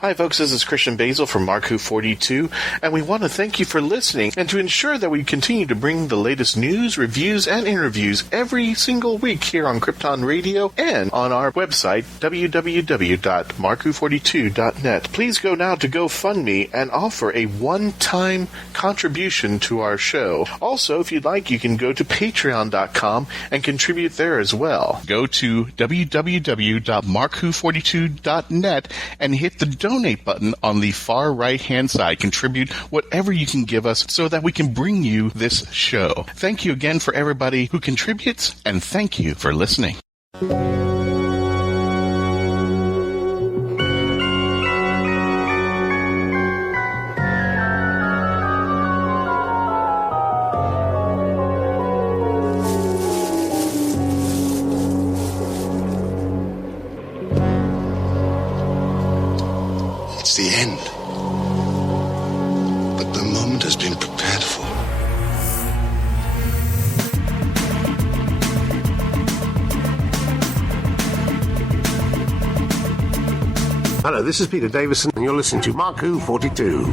Hi folks, this is Christian-basel from Mark-Who42, and we want to thank you for listening, and to ensure that we continue to bring the latest news, reviews, and interviews every single week here on Krypton Radio and on our website, www.mark-who42.net. Please go now to GoFundMe and offer a one-time contribution to our show. Also, if you'd like, you can go to patreon.com and contribute there as well. Go to www.mark-who42.net and hit the donate button on the far right-hand side. Contribute whatever you can give us so that we can bring you this show. Thank you again for everybody who contributes, and thank you for listening. The end. But the moment has been prepared for. Hello, this is Peter Davison, and you're listening to Mark-Who42.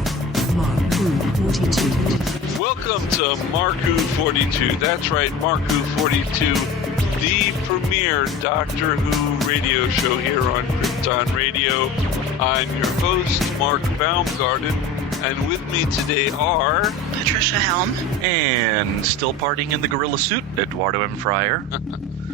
Mark-Who42. Welcome to Mark-Who42. That's right, Mark-Who42, the premier Doctor Who radio show here on Krypton Radio. I'm your host, Mark-Baumgarten, and with me today are... Patricia-Helm. And still partying in the gorilla suit, Eduardo-m-Freyre.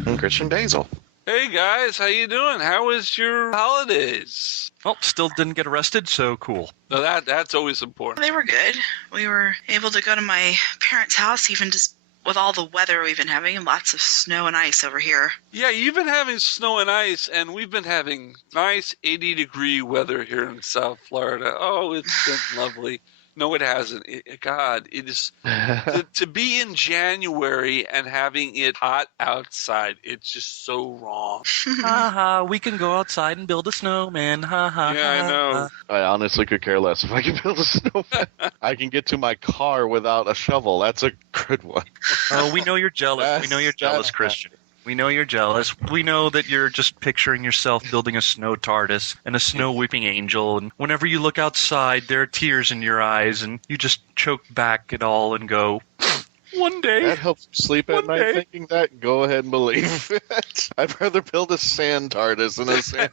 And Christian-basel. Hey guys, how you doing? How was your holidays? Well, still didn't get arrested, so cool. No, that's always important. They were good. We were able to go to my parents' house, even just with all the weather we've been having, lots of snow and ice over here. Yeah, you've been having snow and ice, and we've been having nice 80-degree weather here in South Florida. Oh, it's been lovely. No, it hasn't. God, it is to be in January and having it hot outside. It's just so wrong. We can go outside and build a snowman. Yeah, I know. I honestly could care less if I can build a snowman. I can get to my car without a shovel. That's a good one. Oh, we know you're jealous. We know you're jealous, Christian. We know you're jealous. We know that you're just picturing yourself building a snow TARDIS and a snow weeping angel, and whenever you look outside, there are tears in your eyes, and you just choke back it all and go, one day. That helps you sleep at night thinking that. Go ahead and believe it. I'd rather build a sand TARDIS than a sand.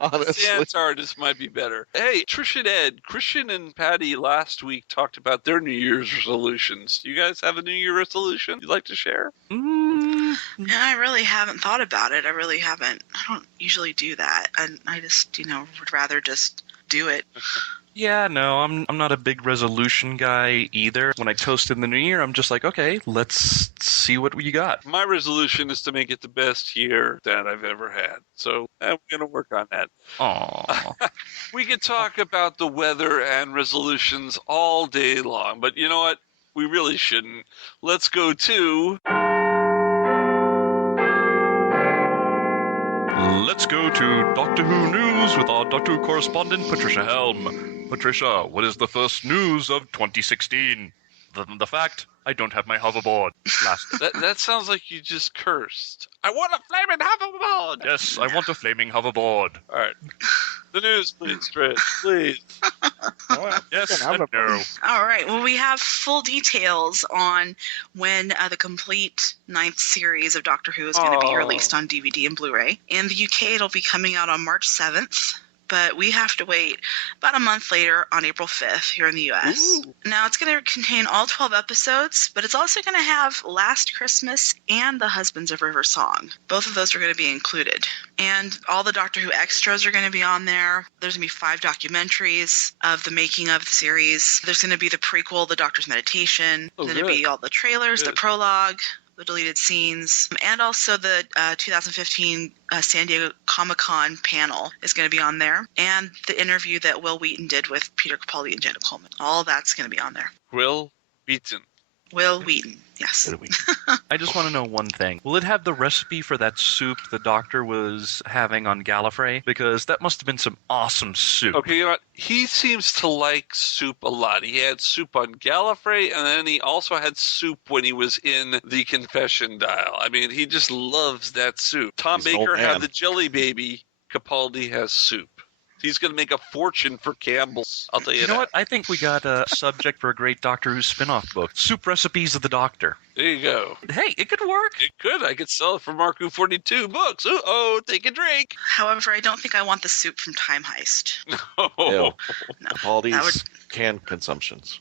Honestly. Sand TARDIS might be better. Hey, Trish and Ed, Christian and Patty last week talked about their New Year's resolutions. Do you guys have a New Year resolution you'd like to share? Yeah, I really haven't thought about it. I really haven't. I don't usually do that. And I just, would rather just do it. Yeah, no, I'm not a big resolution guy either. When I toast in the new year, I'm just like, okay, let's see what you got. My resolution is to make it the best year that I've ever had. So I'm going to work on that. Aww. We could talk about the weather and resolutions all day long, but you know what? We really shouldn't. Let's go to... Let's go to Doctor Who News with our Doctor Who correspondent, Patricia-Helm. Patricia, what is the first news of 2016? The fact, I don't have my hoverboard. That sounds like you just cursed. I want a flaming hoverboard! Yes, I want a flaming hoverboard. All right. The news, please, Trish. Please. Yes, and no. All right. Well, we have full details on when the complete 9th series of Doctor Who is going to be released on DVD and Blu-ray. In the UK, it'll be coming out on March 7th. But we have to wait about a month later on April 5th here in the U.S. Ooh. Now, it's going to contain all 12 episodes, but it's also going to have Last Christmas and The Husbands of River Song. Both of those are going to be included. And all the Doctor Who extras are going to be on there. There's going to be 5 documentaries of the making of the series. There's going to be the prequel, The Doctor's Meditation. There's going to be all the trailers, the prologue, the deleted scenes, and also the 2015 San Diego Comic-Con panel is going to be on there, and the interview that Will Wheaton did with Peter-Capaldi and Jenna-Coleman. All that's going to be on there. Will Wheaton. Will Wheaton, yes. I just want to know one thing. Will it have the recipe for that soup the Doctor was having on Gallifrey? Because that must have been some awesome soup. Okay, you know what? He seems to like soup a lot. He had soup on Gallifrey, and then he also had soup when he was in the Confession Dial. I mean, he just loves that soup. Tom Baker had the Jelly Baby. Capaldi has soup. He's going to make a fortune for Campbell's. I'll tell you that. You know what? I think we got a subject for a great Doctor Who spin-off book. Soup Recipes of the Doctor. There you go. Hey, it could work. It could. I could sell it for Mark Who 42 books. Uh-oh, take a drink. However, I don't think I want the soup from Time Heist. Oh. No. Capaldi's canned consumptions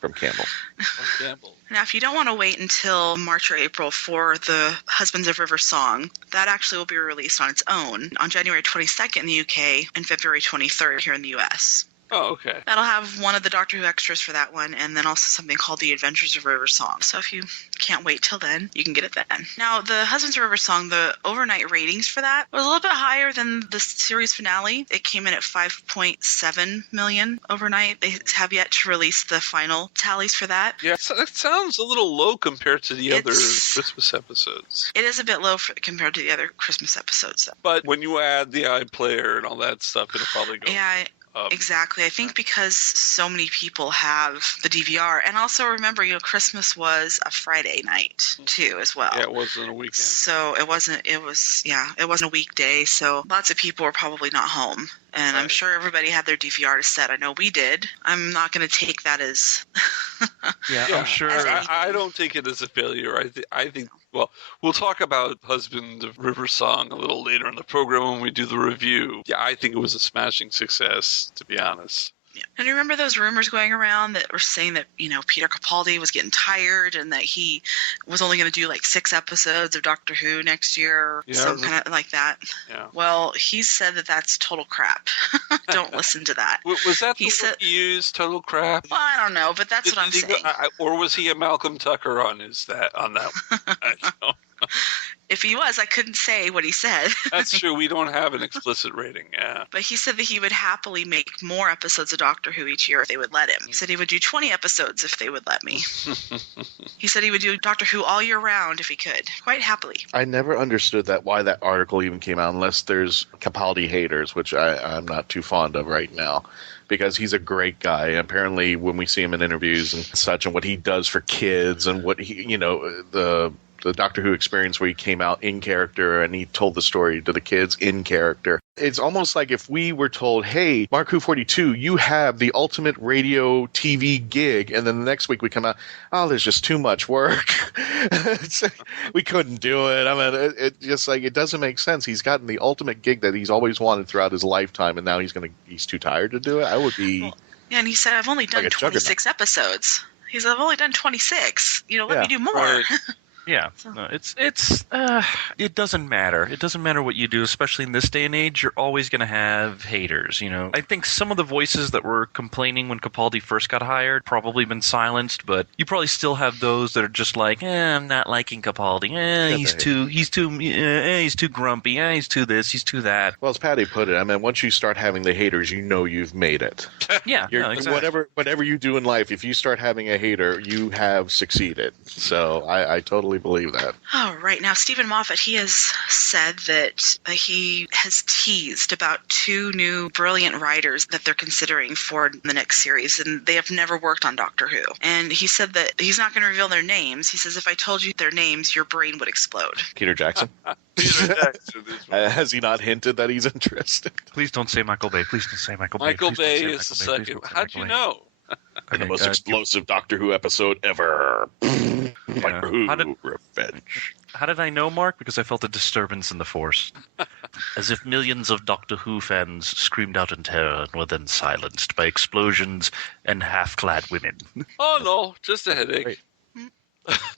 from Campbell. From Campbell. Now, if you don't want to wait until March or April for the Husbands of River Song, that actually will be released on its own on January 22nd in the UK and February 23rd here in the US. Oh, okay. That'll have one of the Doctor Who extras for that one, and then also something called The Adventures of River Song. So if you can't wait till then, you can get it then. Now, the Husbands of River Song, the overnight ratings for that was a little bit higher than the series finale. It came in at 5.7 million overnight. They have yet to release the final tallies for that. Yeah, so that sounds a little low compared to the other Christmas episodes. It is a bit low compared to the other Christmas episodes, though. But when you add the iPlayer and all that stuff, it'll probably go up. Exactly. I think because so many people have the DVR, and also remember, Christmas was a Friday night too, as well. Yeah, it wasn't a weekend. So it wasn't a weekday. So lots of people were probably not home, and right. I'm sure everybody had their DVR to set. I know we did. I'm not going to take that as. Yeah, I'm sure. I don't take it as a failure. I think. Well, we'll talk about Husband of River Song a little later in the program when we do the review. Yeah, I think it was a smashing success, to be honest. Yeah. And you remember those rumors going around that were saying that, Peter Capaldi was getting tired and that he was only going to do like 6 episodes of Doctor Who next year, some kind of like that. Yeah. Well, he said that that's total crap. Don't listen to that. Was that the word he used, total crap? Well, I don't know, but that's what I'm saying. Or was he a Malcolm Tucker on that one? I don't know. If he was, I couldn't say what he said. That's true. We don't have an explicit rating, yeah. But he said that he would happily make more episodes of Doctor Who each year if they would let him. He said he would do 20 episodes if they would let me. He said he would do Doctor Who all year round if he could, quite happily. I never understood why that article even came out, unless there's Capaldi haters, which I'm not too fond of right now. Because he's a great guy. Apparently, when we see him in interviews and such, and what he does for kids, and what he, the Doctor Who experience where he came out in character and he told the story to the kids in character. It's almost like if we were told, hey, Mark Who 42, you have the ultimate radio TV gig, and then the next week we come out, oh, there's just too much work. We couldn't do it. I mean, it just like, it doesn't make sense. He's gotten the ultimate gig that he's always wanted throughout his lifetime, and now he's too tired to do it. I would be... Well, yeah, and he said, I've only done like 26 episodes. He said, I've only done 26. Let me do more. Right. Yeah, no, it doesn't matter. It doesn't matter what you do, especially in this day and age. You're always going to have haters, I think some of the voices that were complaining when Capaldi first got hired probably been silenced, but you probably still have those that are just like, I'm not liking Capaldi. He's too grumpy. He's too this. He's too that. Well, as Patty put it, I mean, once you start having the haters, you've made it. Yeah, exactly. Whatever you do in life, if you start having a hater, you have succeeded. So I totally believe that. Oh, right. Now, Stephen Moffat, he has said that he has teased about 2 new brilliant writers that they're considering for the next series, and they have never worked on Doctor Who. And he said that he's not going to reveal their names. He says, if I told you their names, your brain would explode. Peter Jackson? Peter Jackson. Has he not hinted that he's interested? Please don't say Michael Bay. Please don't say Michael Bay. Michael Bay is the second. How'd you know? The most explosive Doctor Who episode ever. Doctor Who Revenge. How did I know, Mark? Because I felt a disturbance in the force. As if millions of Doctor Who fans screamed out in terror and were then silenced by explosions and half-clad women. Oh, no. Just a headache. Right.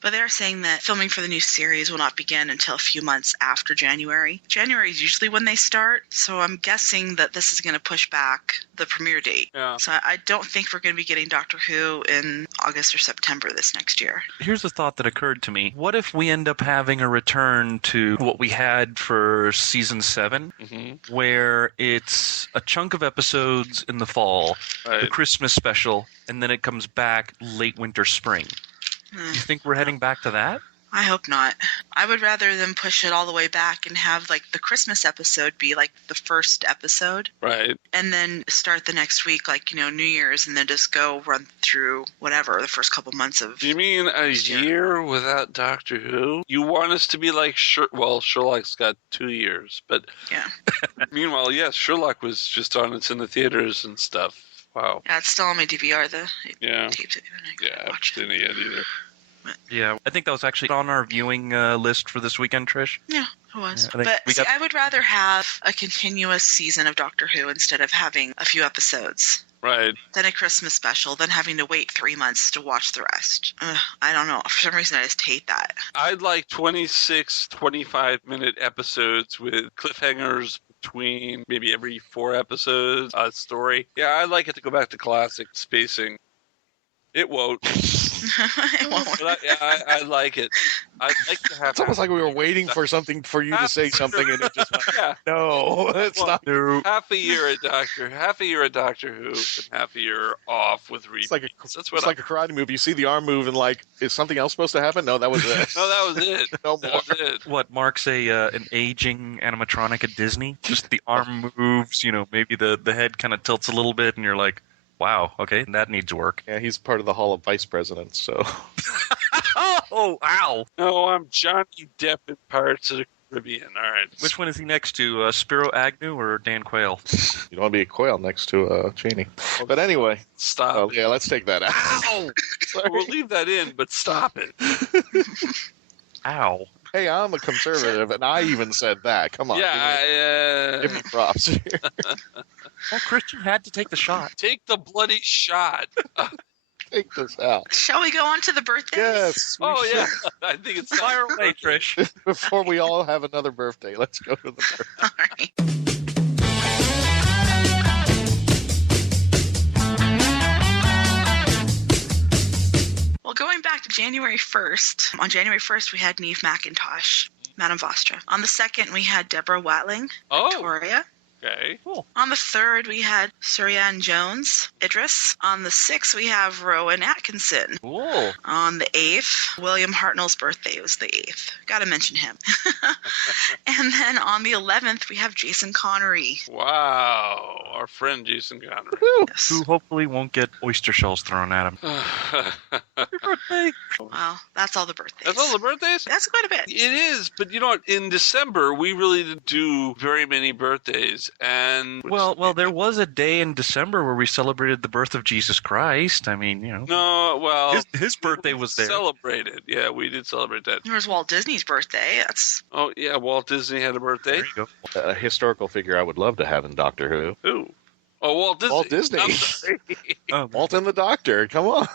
But they're saying that filming for the new series will not begin until a few months after January. January is usually when they start, so I'm guessing that this is going to push back the premiere date. Yeah. So I don't think we're going to be getting Doctor Who in August or September this next year. Here's a thought that occurred to me. What if we end up having a return to what we had for season 7, where it's a chunk of episodes in the fall, the Christmas special, and then it comes back late winter, spring? Do you think we're heading back to that? I hope not. I would rather them push it all the way back and have like the Christmas episode be like the first episode. Right. And then start the next week, like, New Year's, and then just go run through whatever, the first couple months of... You mean a year without Doctor Who? You want us to be like Sherlock's got 2 years, but... Yeah. Meanwhile, yes, Sherlock was just on, it's in the theaters and stuff. Wow. Yeah, it's still on my DVR, the tapes. Yeah, I haven't seen it yet either. Yeah, I think that was actually on our viewing list for this weekend, Trish. Yeah, it was. Yeah, I would rather have a continuous season of Doctor Who instead of having a few episodes. Right. Then a Christmas special, then having to wait 3 months to watch the rest. I don't know. For some reason, I just hate that. I'd like 26, 25-minute episodes with cliffhangers between maybe every 4 episodes, a story. Yeah, I'd like it to go back to classic spacing. It won't. It won't. But I like it. I'd like to have... It's almost like we were waiting for you to say something, and it just went, no, it's not. No. Half a year at Doctor Who, and half a year off with repeats. It's like a karate move. You see the arm move, and like, is something else supposed to happen? No, that was it. No, that was it. No that more. Was it. What marks an aging animatronic at Disney? Just the arm moves. Maybe the head kind of tilts a little bit, and you're like, wow, okay, that needs work. Yeah, he's part of the Hall of Vice Presidents, so... Oh, ow! No, I'm Johnny Depp in Pirates of the Caribbean, all right. Which one is he next to, Spiro Agnew or Dan Quayle? You don't want to be a Quayle next to Cheney. But anyway... Stop. Yeah, let's take that out. Ow! We'll leave that in, but stop it. Ow. Hey, I'm a conservative, and I even said that. Come on. Yeah, give me props here. Well, Christian had to take the shot. Take the bloody shot. Take this out. Shall we go on to the birthdays? Yes. Yeah. I think it's fire away, Trish. Before we all have another birthday, let's go to the birthday. All right. Well, going back to January 1st, on January 1st, we had Neve McIntosh, Madame Vostra. On the 2nd, we had Deborah Watling, Victoria. Okay. Cool. On the 3rd, we had Suryan Jones, Idris. On the 6th, we have Rowan Atkinson. Cool. On the 8th, William Hartnell's birthday was the 8th. Gotta mention him. And then on the 11th, we have Jason Connery. Wow. Our friend Jason Connery. Yes. Who hopefully won't get oyster shells thrown at him. Your birthday. Well, that's all the birthdays. That's all the birthdays? That's quite a bit. It is, but you know what? In December, we really didn't do very many birthdays. And well, there was a day in December where we celebrated the birth of Jesus Christ. I mean, No, well, his birthday was there. Celebrated, yeah, we did celebrate that. There was Walt Disney's birthday. Oh yeah, Walt Disney had a birthday. There you go. A historical figure I would love to have in Doctor Who. Who? Oh, Walt Disney. Walt Disney. I'm sorry. Walt and the Doctor. Come on.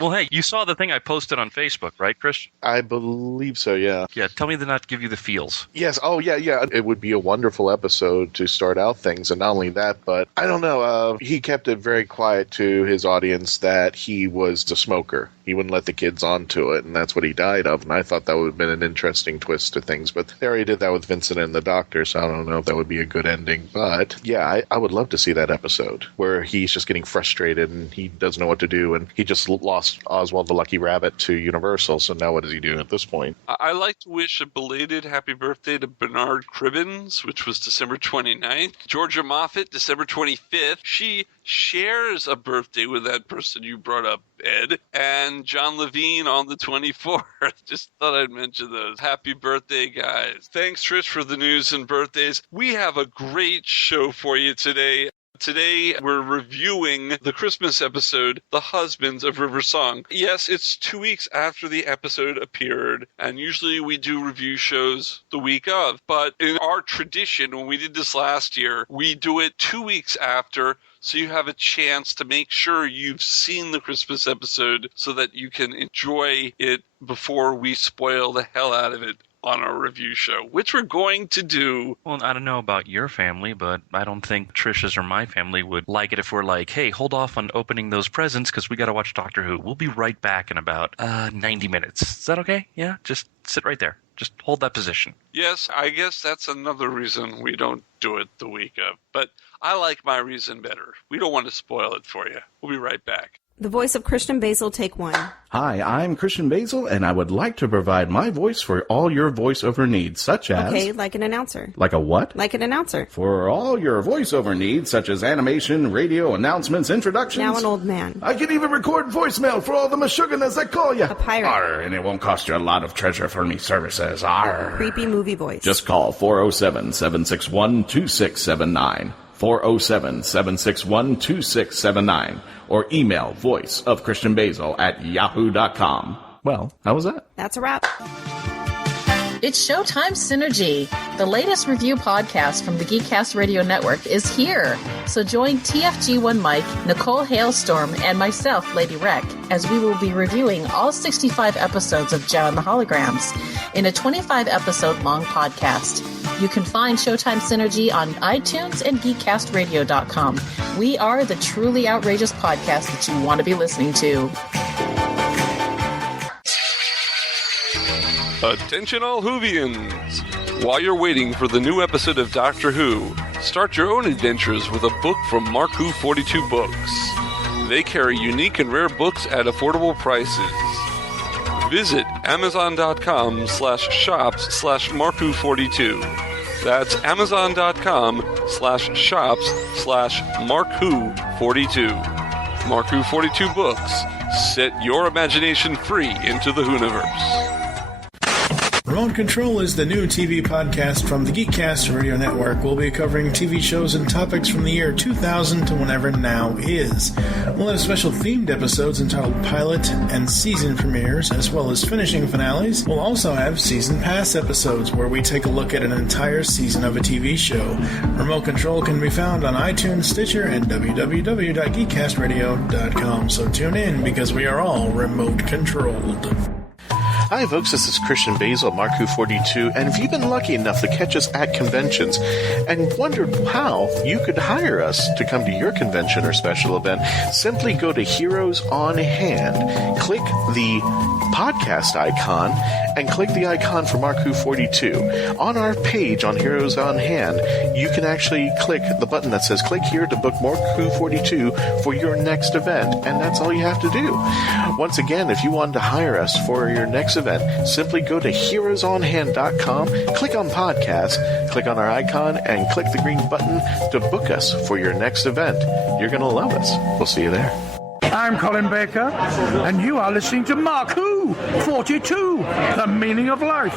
Well, hey, you saw the thing I posted on Facebook, right, Christian? I believe so, yeah. Yeah, tell me to not give you the feels. Yes, oh, yeah. It would be a wonderful episode to start out things, and not only that, but I don't know, he kept it very quiet to his audience that he was a smoker. He wouldn't let the kids onto it, and that's what he died of, and I thought that would have been an interesting twist to things, but they already did that with Vincent and the Doctor, so I don't know if that would be a good ending, but yeah, I would love to see that episode, where he's just getting frustrated, and he doesn't know what to do, and he just lost Oswald the Lucky Rabbit to Universal, so now what does he do at this point? I like to wish a belated happy birthday to Bernard Cribbins, which was December 29th. Georgia Moffat, December 25th. She shares a birthday with that person you brought up, Ed. And John Levine on the 24th. Just thought I'd mention those. Happy birthday, guys. Thanks, Trish, for the news and birthdays. We have a great show for you today. Today, we're reviewing the Christmas episode, The Husbands of River Song. Yes, it's 2 weeks after the episode appeared, and usually we do review shows the week of. But in our tradition, when we did this last year, we do it 2 weeks after, so you have a chance to make sure you've seen the Christmas episode so that you can enjoy it before we spoil the hell out of it on our review show, which we're going to do. Well, I don't know about your family, but I don't think Trisha's or my family would like it if we're like, hey, hold off on opening those presents because we got to watch Doctor Who. We'll be right back in about 90 minutes. Is that okay? Yeah? Just sit right there. Just hold that position. Yes, I guess that's another reason we don't do it the week of. But I like my reason better. We don't want to spoil it for you. We'll be right back. The voice of Christian-basel, take one. Hi, I'm Christian-basel, and I would like to provide my voice for all your voiceover needs, such as... Okay, like an announcer. Like a what? Like an announcer. For all your voiceover needs, such as animation, radio, announcements, introductions... Now an old man. I can even record voicemail for all the Meshuggahs that call you. A pirate. Arr, and it won't cost you a lot of treasure for me services. Arr. Creepy movie voice. Just call 407-761-2679. 407-761-2679. Or email voiceofchristian-basel@yahoo.com. Well, how was that? That's a wrap. It's Showtime Synergy. The latest review podcast from the Geekcast Radio Network is here. So join TFG1 Mike, Nicole Hailstorm, and myself, Lady Rec, as we will be reviewing all 65 episodes of Joe and the Holograms in a 25-episode-long podcast. You can find Showtime Synergy on iTunes and GeekCastRadio.com. We are the truly outrageous podcast that you want to be listening to. Attention all Whovians! While you're waiting for the new episode of Doctor Who, start your own adventures with a book from Mark Who 42 Books. They carry unique and rare books at affordable prices. Visit amazon.com/shops/markwho42. That's amazon.com/shops/markwho42. Mark Who 42 Books. Set your imagination free into the Whoniverse. Remote Control is the new TV podcast from the Geekcast Radio Network. We'll be covering TV shows and topics from the year 2000 to whenever now is. We'll have special themed episodes entitled Pilot and Season Premieres, as well as finishing finales. We'll also have Season Pass episodes, where we take a look at an entire season of a TV show. Remote Control can be found on iTunes, Stitcher, and www.geekcastradio.com. So tune in, because we are all remote controlled. Hi, folks. This is Christian Basel, Mark Who 42, and if you've been lucky enough to catch us at conventions and wondered how you could hire us to come to your convention or special event, simply go to Heroes on Hand, click the podcast icon, and click the icon for Mark Who 42. On our page on Heroes on Hand, you can actually click the button that says click here to book Mark Who 42 for your next event, and that's all you have to do. Once again, if you wanted to hire us for your next event, simply go to heroesonhand.com, click on podcast, click on our icon, and click the green button to book us for your next event. You're going to love us. We'll see you there. I'm Colin Baker, and you are listening to Mark Who 42, The Meaning of Life.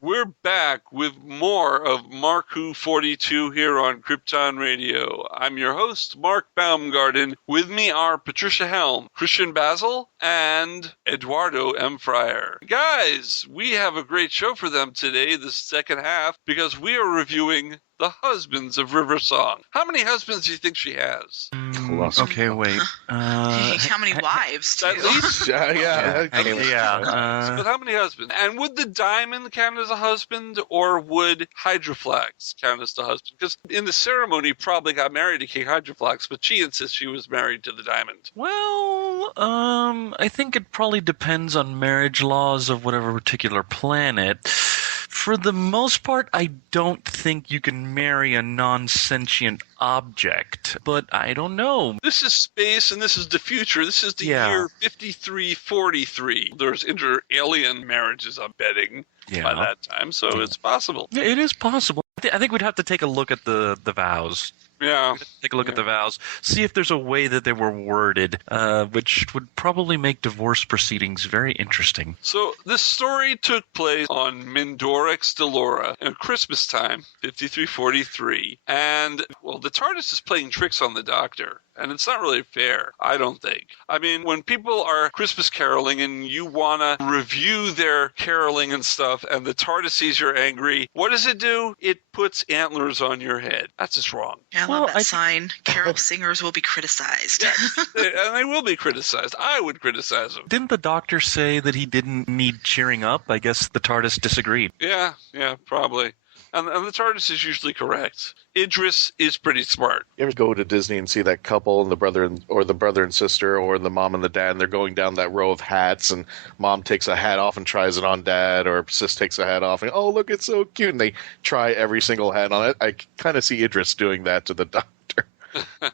We're back with more of Mark Who 42 here on Krypton Radio. I'm your host, Mark Baumgarten. With me are Patricia-Helm, Christian-basel, and Eduardo-m-Freyre. Guys, we have a great show for them today, the second half, because we are reviewing The Husbands of River Song. How many husbands do you think she has? Okay, wait. How many wives, too? At least? Yeah. But how many husbands? And would the diamond count as a husband, or would Hydroflax count as the husband? Because in the ceremony, probably got married to King Hydroflax, but she insists she was married to the diamond. Well, I think it probably depends on marriage laws of whatever particular planet. For the most part, I don't think you can marry a non-sentient object, but I don't know. This is space and this is the future. This is the year 5343. There's inter-alien marriages, I'm betting, by that time, so it's possible. Yeah, it is possible. I think we'd have to take a look at the vows. Yeah. Take a look at the vows. See if there's a way that they were worded, which would probably make divorce proceedings very interesting. So this story took place on Mindorex Delora at Christmas time, 5343. And, well, the TARDIS is playing tricks on the Doctor. And it's not really fair, I don't think. I mean, when people are Christmas caroling and you want to review their caroling and stuff, and the TARDIS sees you're angry, what does it do? It puts antlers on your head. That's just wrong. I love that sign. Carol singers will be criticized. And they will be criticized. I would criticize them. Didn't the Doctor say that he didn't need cheering up? I guess the TARDIS disagreed. Yeah, probably. And the TARDIS is usually correct. Idris is pretty smart. You ever go to Disney and see that couple and the brother and sister, or the mom and the dad, and they're going down that row of hats, and mom takes a hat off and tries it on dad, or sis takes a hat off and, oh, look, it's so cute, and they try every single hat on it. I kind of see Idris doing that to the Doctor.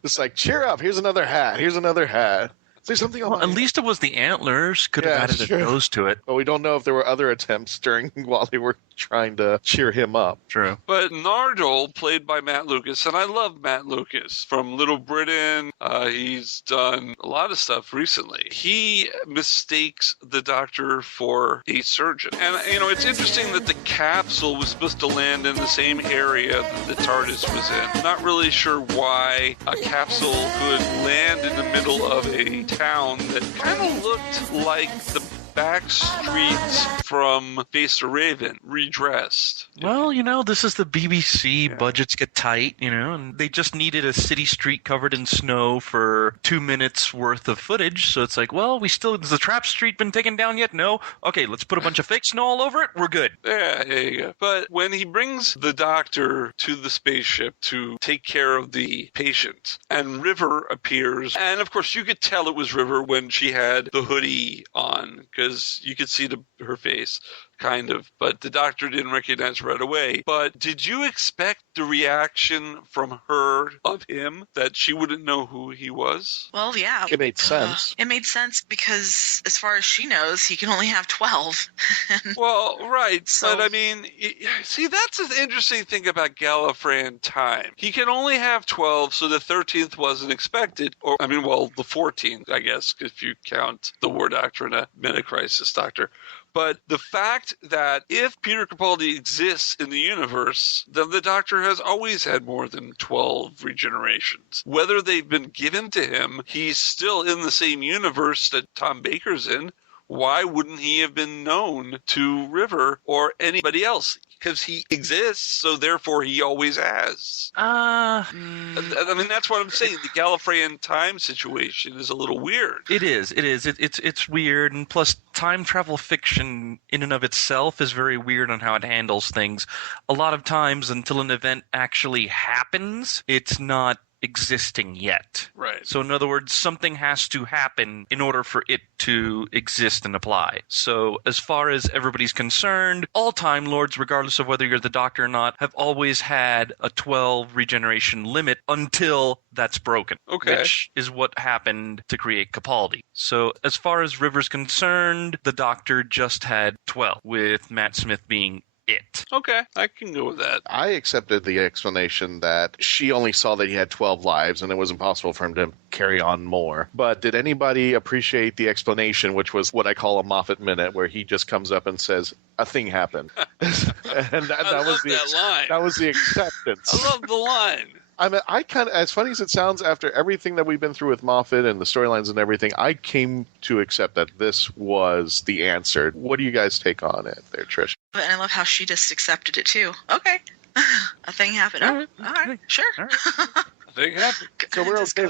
It's like, cheer up, here's another hat, here's another hat. Say something on Well, at least it was the antlers. Could have added a nose to it. But we don't know if there were other attempts while they were trying to cheer him up. True. But Nardole, played by Matt Lucas, and I love Matt Lucas from Little Britain. He's done a lot of stuff recently. He mistakes the Doctor for a surgeon. And, it's interesting that the capsule was supposed to land in the same area that the TARDIS was in. Not really sure why a capsule could land in the middle of a town that kind of looked like the back streets from Face the Raven, redressed. Well, this is the BBC. Budgets get tight, and they just needed a city street covered in snow for 2 minutes worth of footage. So it's like, well, has the trap street been taken down yet? No? Okay, let's put a bunch of fake snow all over it. We're good. Yeah, there you go. But when he brings the Doctor to the spaceship to take care of the patient, and River appears, and of course you could tell it was River when she had the hoodie on, because you could see her face, kind of, but the Doctor didn't recognize right away. But did you expect the reaction from her of him, that she wouldn't know who he was? Well, yeah. It made sense. It made sense because, as far as she knows, he can only have 12. Well, right. So, but, see, that's the interesting thing about Gallifreyan time. He can only have 12, so the 13th wasn't expected. Or, the 14th, I guess, if you count the War Doctor and a Meta-Crisis Doctor. But the fact that if Peter Capaldi exists in the universe, then the Doctor has always had more than 12 regenerations. Whether they've been given to him, he's still in the same universe that Tom Baker's in. Why wouldn't he have been known to River or anybody else? Because he exists, so therefore he always has. That's what I'm saying. The Gallifreyan time situation is a little weird. It is. It's weird, and plus time travel fiction in and of itself is very weird on how it handles things. A lot of times, until an event actually happens, it's not existing yet. Right. So in other words, something has to happen in order for it to exist and apply. So as far as everybody's concerned, all Time Lords, regardless of whether you're the Doctor or not, have always had a 12 regeneration limit until that's broken. Okay. Which is what happened to create Capaldi. So as far as River's concerned, the Doctor just had 12, with Matt Smith being it. Okay, I can go with that. I accepted the explanation that she only saw that he had 12 lives and it was impossible for him to carry on more. But did anybody appreciate the explanation, which was what I call a Moffat minute, where he just comes up and says, a thing happened? And that was the acceptance. I love the line. I kind of, as funny as it sounds, after everything that we've been through with Moffat and the storylines and everything, I came to accept that this was the answer. What do you guys take on it there, Trish? And I love how she just accepted it too. Okay. A thing happened. All right. Sure. All right. Thing happened. So we're okay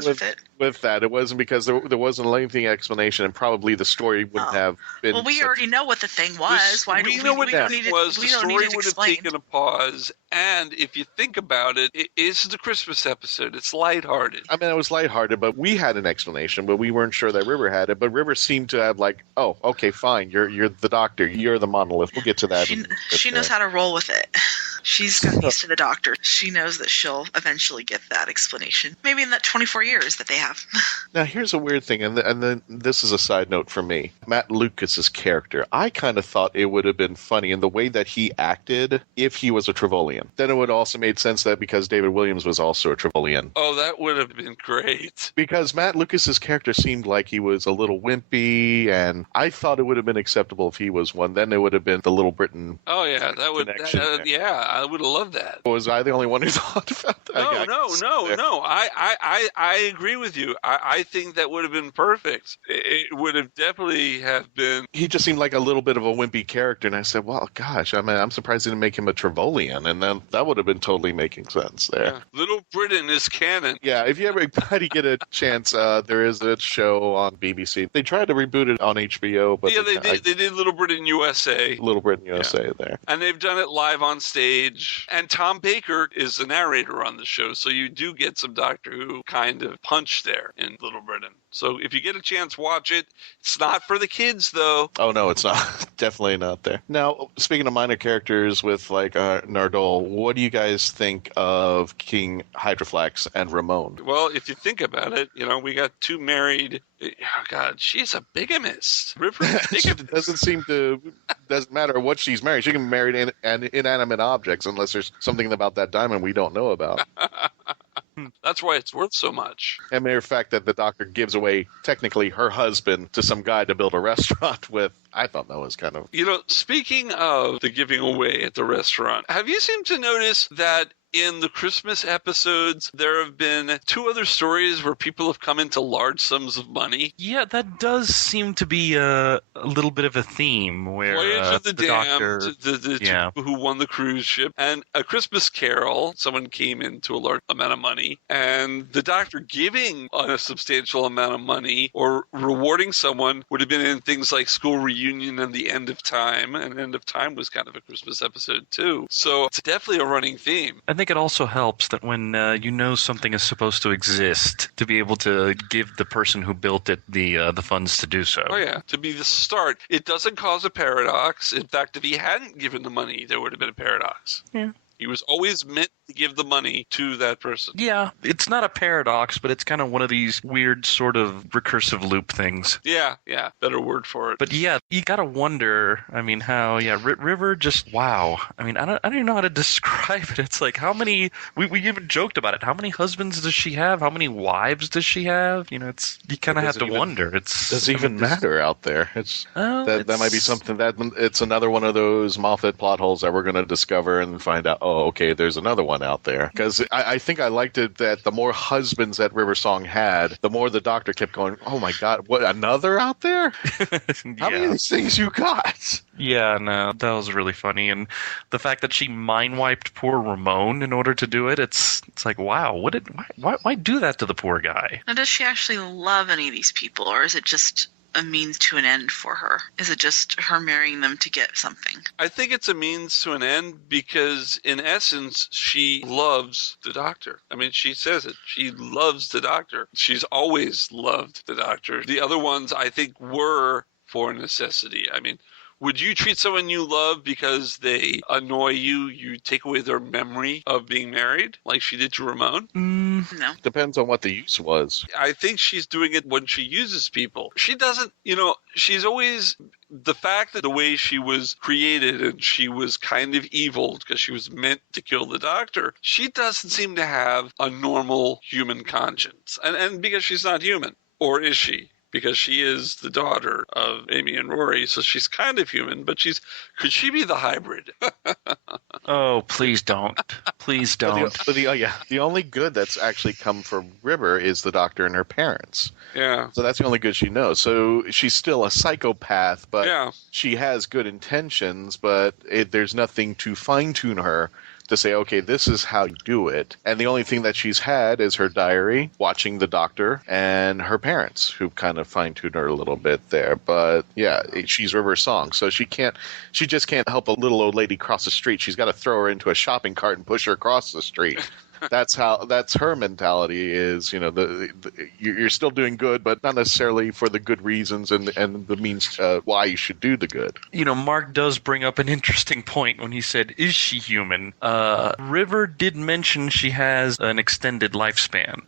with that. It wasn't because there wasn't a lengthy explanation, and probably the story wouldn't have been. Well, we already know what the thing was. Why do we know what that was? The story would have explained. taken a pause, and if you think about it, it is the Christmas episode. It's lighthearted. It was lighthearted, but we had an explanation, but we weren't sure that River had it. But River seemed to have oh, okay, fine. You're the Doctor. You're the monolith. We'll get to that. She knows how to roll with it. She's gotten used to the Doctor. She knows that she'll eventually get that explanation. Maybe in that 24 years that they have. Now, here's a weird thing, and then this is a side note for me. Matt Lucas's character, I kind of thought it would have been funny in the way that he acted if he was a Trevolian. Then it would also made sense that because David Williams was also a Trevolian. Oh, that would have been great. Because Matt Lucas's character seemed like he was a little wimpy, and I thought it would have been acceptable if he was one. Then it would have been the Little Britain. Oh yeah, that would. I would have loved that. Was I the only one who thought about that? No. I agree with you. I think that would have been perfect. It would have definitely have been. He just seemed like a little bit of a wimpy character, and I said, well, gosh, I'm surprised they didn't make him a Trevolian, and then that would have been totally making sense there. Yeah. Little Britain is canon. Yeah, if you ever get a chance, there is a show on BBC. They tried to reboot it on HBO, but they did Little Britain USA. Little Britain USA there. And they've done it live on stage. stage. And Tom Baker is the narrator on the show, so you do get some Doctor Who kind of punch there in Little Britain. So if you get a chance, watch it. It's not for the kids, though. Oh, no, it's not. Definitely not there. Now, speaking of minor characters with, like, Nardole, what do you guys think of King Hydroflax and Ramon? Well, if you think about it, we got two married... Oh, God, she's a bigamist. River doesn't matter what she's married. She can be married in inanimate objects unless there's something about that diamond we don't know about. That's why it's worth so much. And the mere fact that the Doctor gives away, technically, her husband to some guy to build a restaurant with, I thought that was kind of... Speaking of the giving away at the restaurant, have you seemed to notice that in the Christmas episodes, there have been two other stories where people have come into large sums of money? Yeah, that does seem to be a little bit of a theme where Voyage of the Damned, Doctor, the two who won the cruise ship, and A Christmas Carol, someone came into a large amount of money, and the Doctor giving a substantial amount of money or rewarding someone would have been in things like School Reunion and The End of Time, and End of Time was kind of a Christmas episode too. So it's definitely a running theme. I think it also helps that when something is supposed to exist, to be able to give the person who built it the funds to do so. Oh yeah, to be the start. It doesn't cause a paradox. In fact, if he hadn't given the money, there would have been a paradox. Yeah. He was always meant to give the money to that person. Yeah, it's not a paradox, but it's kind of one of these weird sort of recursive loop things. Yeah, better word for it. But yeah, you gotta wonder, how, River just, wow. I don't even know how to describe it. It's like, how many, we even joked about it, how many husbands does she have? How many wives does she have? You kind of have to wonder. Does it even matter out there? That might be something that, it's another one of those Moffat plot holes that we're going to discover and find out, oh, okay, there's another one out there. Because I think I liked it that the more husbands that River Song had, the more the Doctor kept going, oh my God, what, another out there? How many of these things you got? Yeah, no, that was really funny. And the fact that she mind-wiped poor Ramon in order to do it, it's like, wow, why do that to the poor guy? Now, does she actually love any of these people, or is it just a means to an end for her? Is it just her marrying them to get something? I think it's a means to an end because, in essence, she loves the Doctor. She says it. She loves the Doctor. She's always loved the Doctor. The other ones, I think, were for necessity. Would you treat someone you love because they annoy you, you take away their memory of being married, like she did to Ramon? No. Depends on what the use was. I think she's doing it when she uses people. She doesn't, she's always... The fact that the way she was created and she was kind of evil because she was meant to kill the Doctor, she doesn't seem to have a normal human conscience. And because she's not human. Or is she? Because she is the daughter of Amy and Rory, so she's kind of human, but could she be the hybrid? Oh, please don't. Please don't. The only good that's actually come from River is the Doctor and her parents. Yeah. So that's the only good she knows. So she's still a psychopath, but she has good intentions, but there's nothing to fine-tune her to say, okay, this is how you do it. And the only thing that she's had is her diary, watching the Doctor, and her parents, who kind of fine-tuned her a little bit there. But yeah, she's River Song, so she just can't help a little old lady cross the street. She's got to throw her into a shopping cart and push her across the street. That's her mentality is, you're still doing good, but not necessarily for the good reasons and the means why you should do the good. Mark does bring up an interesting point when he said, is she human? River did mention she has an extended lifespan.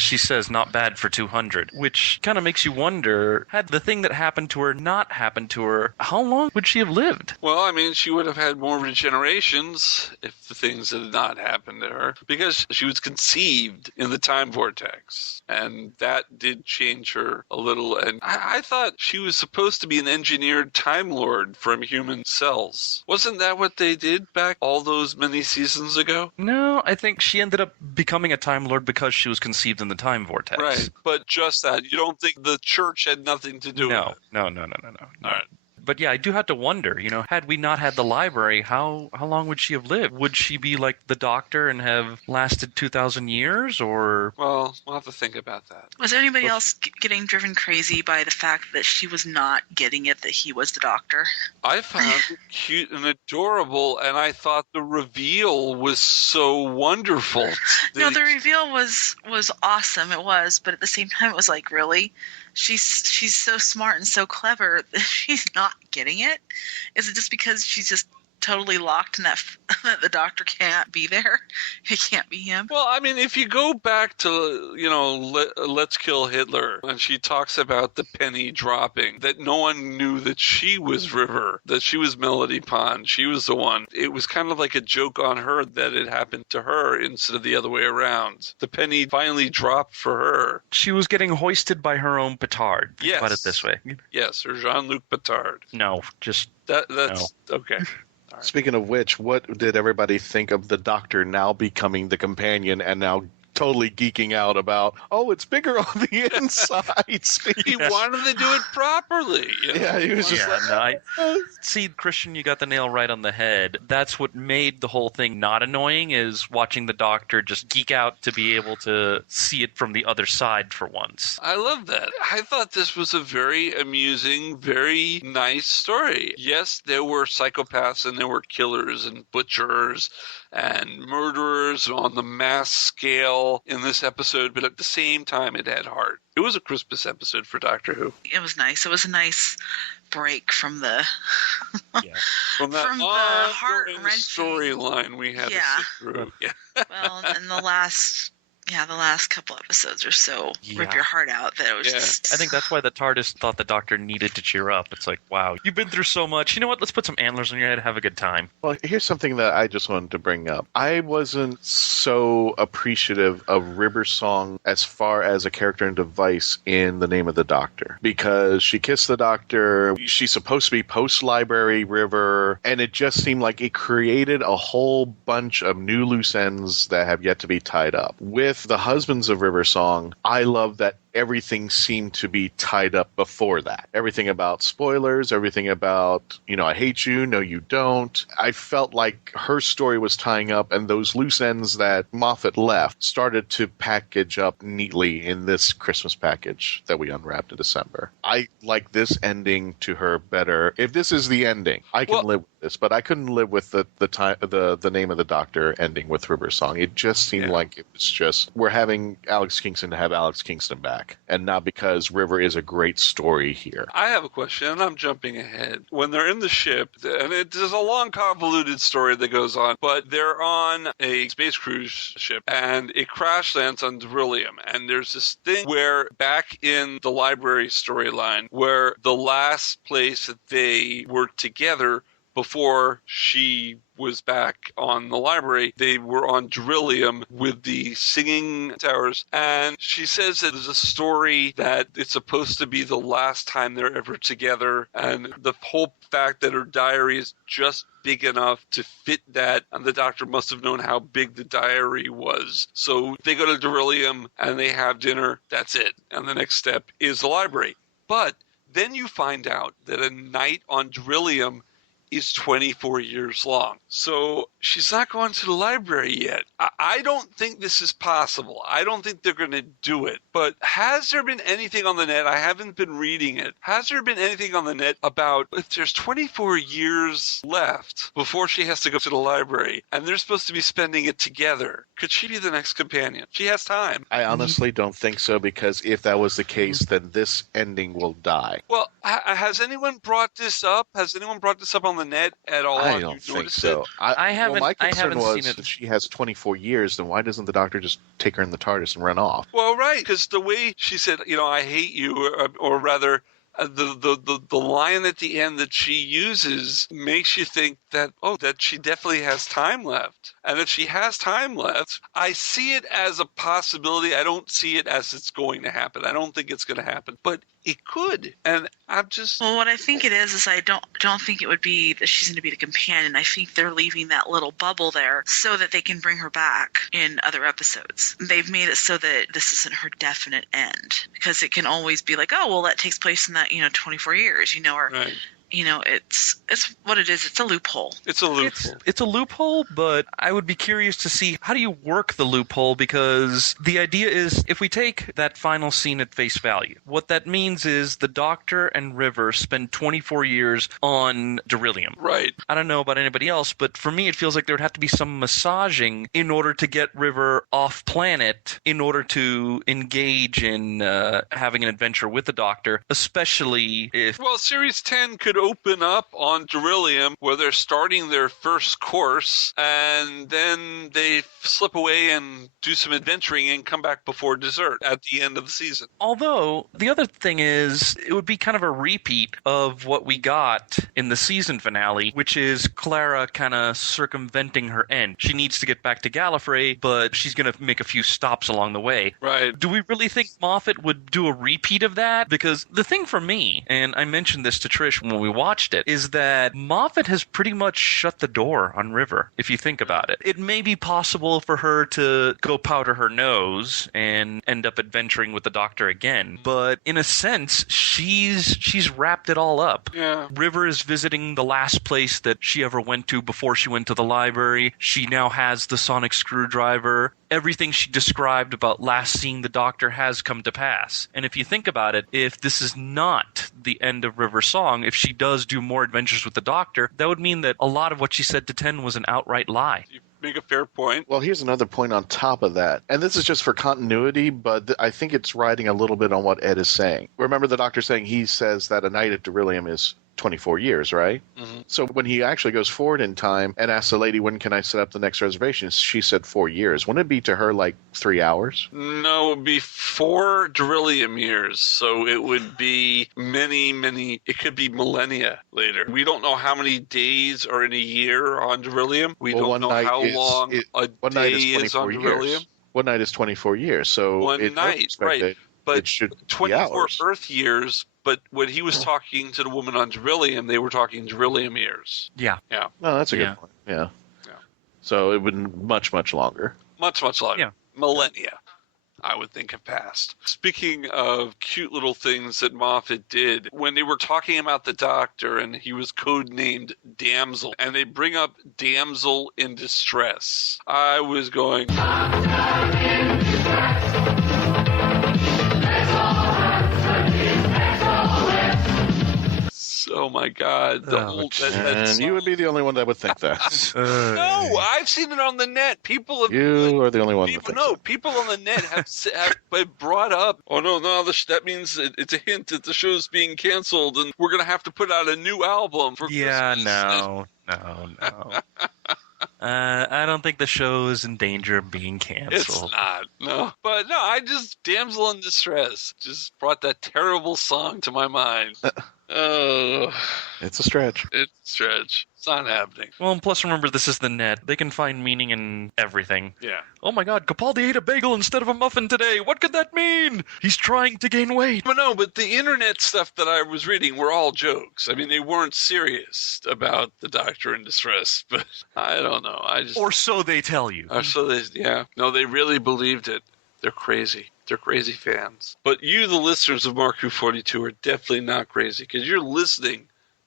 She says not bad for 200, which kind of makes you wonder, had the thing that happened to her not happened to her, how long would she have lived? Well, she would have had more regenerations if the things had not happened to her, because she was conceived in the time vortex, and that did change her a little. And I thought she was supposed to be an engineered Time Lord from human cells. Wasn't that what they did back all those many seasons ago? No, I think she ended up becoming a Time Lord because she was conceived in the time vortex. Right, but just that. You don't think the church had nothing to do with it? No. All right. But yeah, I do have to wonder, had we not had the library, how long would she have lived? Would she be like the Doctor and have lasted 2,000 years, or? Well, we'll have to think about that. Was there anybody else getting driven crazy by the fact that she was not getting it that he was the doctor? I found it cute and adorable, and I thought the reveal was so wonderful. No, the reveal was awesome. It was, but at the same time, it was like, really? She's so smart and so clever that she's not getting it? Is it just because she's just totally locked in that the doctor can't be there? It can't be him? Well, I mean, if you go back to, Let's Kill Hitler, and she talks about the penny dropping, that no one knew that she was River, that she was Melody Pond, she was the one. It was kind of like a joke on her that it happened to her instead of the other way around. The penny finally dropped for her. She was getting hoisted by her own petard. Yes. Think about it this way. Yes, or Jean-Luc Petard. No, just... That's no. Okay. Right. Speaking of which, what did everybody think of the Doctor now becoming the companion and now totally geeking out about, it's bigger on the inside? He wanted to do it properly. Yeah, he was just See, Christian, you got the nail right on the head. That's what made the whole thing not annoying, is watching the Doctor just geek out to be able to see it from the other side for once. I love that. I thought this was a very amusing, very nice story. Yes, there were psychopaths and there were killers and butchers and murderers on the mass scale in this episode, but at the same time it had heart. It was a Christmas episode for Doctor Who. It was nice. It was a nice break from the from that from the heart-wrenching storyline we had to sit through. Yeah. Well, and the last couple episodes are so rip your heart out that it was just... I think that's why the TARDIS thought the Doctor needed to cheer up. It's like, wow, you've been through so much. You know what? Let's put some antlers on your head and have a good time. Well, here's something that I just wanted to bring up. I wasn't so appreciative of River's song as far as a character and device in The Name of the Doctor, because she kissed the Doctor. She's supposed to be post-library River, and it just seemed like it created a whole bunch of new loose ends that have yet to be tied up. With the Husbands of River song, I love that everything seemed to be tied up before that. Everything about spoilers, everything about, I hate you, no you don't. I felt like her story was tying up, and those loose ends that Moffat left started to package up neatly in this Christmas package that we unwrapped in December. I like this ending to her better. If this is the ending, I can live with this, but I couldn't live with the Name of the Doctor ending with River's song. It just seemed like it was just, we're having Alex Kingston to have Alex Kingston back, and not because River is a great story here. I have a question, and I'm jumping ahead. When they're in the ship, and there's a long, convoluted story that goes on, but they're on a space cruise ship, and it crash lands on Beryllium, and there's this thing where, back in the library storyline, where the last place that they were together before she was back on the library, they were on Beryllium with the singing towers, and she says that there's a story that it's supposed to be the last time they're ever together, and the whole fact that her diary is just big enough to fit that, and the Doctor must have known how big the diary was. So they go to Beryllium and they have dinner, that's it, and the next step is the library. But then you find out that a night on Beryllium is 24 years long. So she's not going to the library yet. I don't think this is possible. I don't think they're going to do it. But has there been anything on the net? I haven't been reading it. Has there been anything on the net about if there's 24 years left before she has to go to the library and they're supposed to be spending it together? Could she be the next companion? She has time. I honestly don't think so, because if that was the case, then this ending will die. Well, has anyone brought this up? Has anyone brought this up on the net at all? I don't think so. I haven't. My concern was seen it. if she has 24 years, then why doesn't the Doctor just take her in the TARDIS and run off? Well, right, because the way she said, I hate you, or rather, the line at the end that she uses makes you think that, that she definitely has time left. And if she has time left, I see it as a possibility. I don't see it as it's going to happen. I don't think it's going to happen. But it could. And I'm just... Well, what I think it is I don't think it would be that she's going to be the companion. I think they're leaving that little bubble there so that they can bring her back in other episodes. They've made it so that this isn't her definite end. Because it can always be like, that takes place in that, 24 years, or... Right. it's what it is. It's a loophole. It's a loophole. It's a loophole, but I would be curious to see how do you work the loophole, because the idea is if we take that final scene at face value, what that means is the Doctor and River spend 24 years on Beryllium. Right. I don't know about anybody else, but for me it feels like there would have to be some massaging in order to get River off planet in order to engage in having an adventure with the Doctor, especially if... Well, Series 10 could open up on Beryllium where they're starting their first course, and then they slip away and do some adventuring and come back before dessert at the end of the season. Although, the other thing is, it would be kind of a repeat of what we got in the season finale, which is Clara kind of circumventing her end. She needs to get back to Gallifrey, but she's going to make a few stops along the way. Right. Do we really think Moffat would do a repeat of that? Because the thing for me, and I mentioned this to Trish when we watched it, is that Moffat has pretty much shut the door on River, if you think about it. It may be possible for her to go powder her nose and end up adventuring with the Doctor again, but in a sense, she's wrapped it all up. Yeah. River is visiting the last place that she ever went to before she went to the library. She now has the sonic screwdriver. Everything she described about last seeing the Doctor has come to pass. And if you think about it, if this is not the end of River's song, if she does do more adventures with the Doctor, that would mean that a lot of what she said to Ten was an outright lie. You make a fair point. Well, here's another point on top of that. And this is just for continuity, but I think it's riding a little bit on what Ed is saying. Remember the Doctor saying he says that a night at Beryllium is 24 years, right? Mm-hmm. So when he actually goes forward in time and asks the lady, when can I set up the next reservation? She said 4 years. Wouldn't it be to her like 3 hours? No, it would be 4 Beryllium years. So it would be many, it could be millennia later. We don't know how many days are in a year on Beryllium. We don't know how long a day is on Beryllium. One night is 24 years. So one night, right. But it should 24 Earth years. But when he was talking to the woman on Beryllium, they were talking Beryllium years. Yeah. Yeah. No, that's a good point. Yeah. So it would be much, much longer. Much, much longer. Yeah. Millennia, I would think, have passed. Speaking of cute little things that Moffat did, when they were talking about the Doctor and he was codenamed Damsel, and they bring up Damsel in Distress, I was going... Oh my God! And you would be the only one that would think that. No, I've seen it on the net. People have. You are the only one. People on the net have brought up. Oh no, that means it's a hint that the show's being canceled, and we're gonna have to put out a new album for Christmas. No. I don't think the show is in danger of being canceled. It's not, no. But no, Damsel in Distress just brought that terrible song to my mind. Oh. It's a stretch. It's not happening. Well, and plus remember, this is the net. They can find meaning in everything. Yeah. Oh my God, Capaldi ate a bagel instead of a muffin today. What could that mean? He's trying to gain weight. But the internet stuff that I was reading were all jokes. I mean, they weren't serious about the Doctor in Distress, but I don't know. Or so they tell you. No, they really believed it. They're crazy. They're crazy fans. But you, the listeners of Mark Who 42, are definitely not crazy because you're listening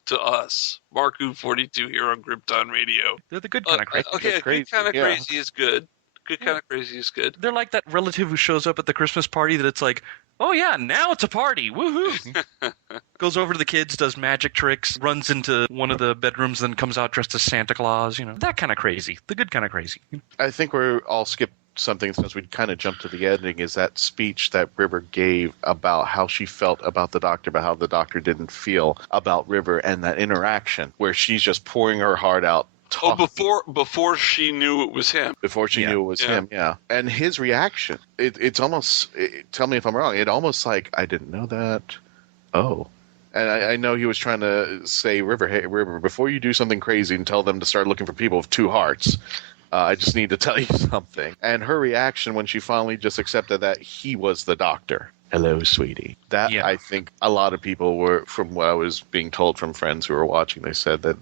to us, Mark Who 42, here on Krypton Radio. They're the good kind of crazy. Okay, good kind of crazy is good. Good kind of crazy is good. They're like that relative who shows up at the Christmas party that it's like, oh yeah, now it's a party. Woohoo. Goes over to the kids, does magic tricks, runs into one of the bedrooms, then comes out dressed as Santa Claus. That kind of crazy. The good kind of crazy. I think we're all skipped something since we kind of jumped to the ending, is that speech that River gave about how she felt about the Doctor, but how the Doctor didn't feel about River, and that interaction where she's just pouring her heart out. Before she knew it was him. Before she knew it was him, yeah. And his reaction, it's almost, tell me if I'm wrong, it almost like, I didn't know that. Oh. And I know he was trying to say, River, hey, River, before you do something crazy and tell them to start looking for people with two hearts, I just need to tell you something. And her reaction when she finally just accepted that he was the Doctor. hello, sweetie. That, I think a lot of people were, from what I was being told from friends who were watching, they said that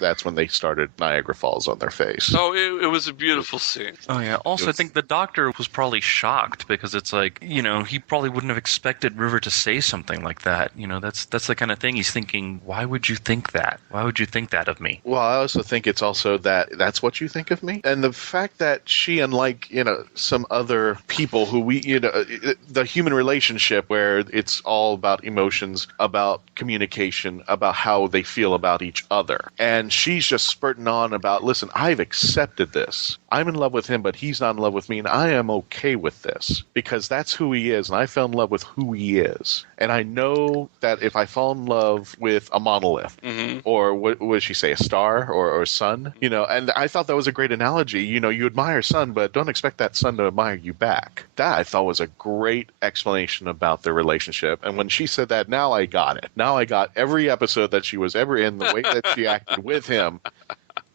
that's when they started Niagara Falls on their face. Oh, it was a beautiful scene. Oh, yeah. Also, I think the doctor was probably shocked because it's like, he probably wouldn't have expected River to say something like that. That's the kind of thing he's thinking, why would you think that? Why would you think that of me? Well, I also think it's also that's what you think of me. And the fact that she, unlike, some other people who the human relationship where it's all about emotions, about communication, about how they feel about each other. And she's just spurting on about, listen, I've accepted this. I'm in love with him, but he's not in love with me, and I am okay with this because that's who he is, and I fell in love with who he is. And I know that if I fall in love with a monolith, or what did she say, a star or sun, and I thought that was a great analogy. You admire sun, but don't expect that sun to admire you back. That I thought was a great explanation about their relationship. And when she said that, now I got it. Now I got every episode that she was ever in, the way that she acted with him.